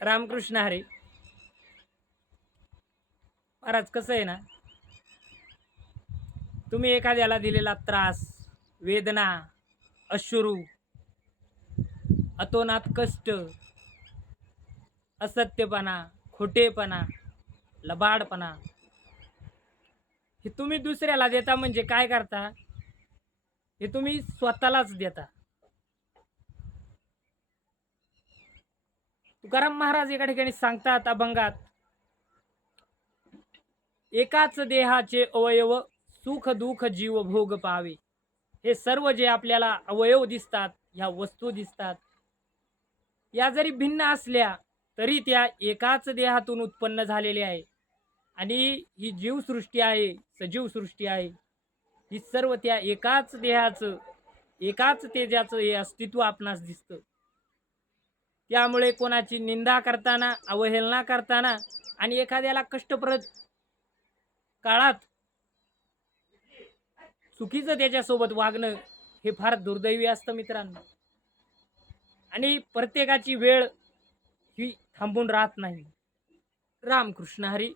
रामकृष्ण हरी. महाराज कसं आहे ना, तुम्ही एखाद्याला दिलेला त्रास, वेदना, अश्रू, अतोनात कष्ट, असत्यपणा, खोटेपणा, लबाडपणा हे तुम्ही दुसऱ्याला देता म्हणजे काय करता? हे तुम्ही स्वतःलाच देता. तुकाराम महाराज एका ठिकाणी सांगतात अभंगात, एकाच देहाचे अवयव सुख दुःख जीव भोग पावे. हे सर्व जे आपल्याला अवयव दिसतात, ह्या वस्तू दिसतात, या जरी भिन्न असल्या तरी त्या एकाच देहातून उत्पन्न झालेल्या आहे. आणि ही जीवसृष्टी आहे, सजीव सृष्टी आहे, ही सर्व त्या एकाच देहाचं, एकाच तेजाचं हे अस्तित्व आपणास दिसतं. त्यामुळे कोणाची निंदा करताना, अवहेलना करताना आणि एखाद्याला कष्टप्रद काळात चुकीचं त्याच्यासोबत वागणं हे फार दुर्दैवी असतं मित्रांनो. आणि प्रत्येकाची वेळ ही थांबून राहत नाही. रामकृष्ण हरी.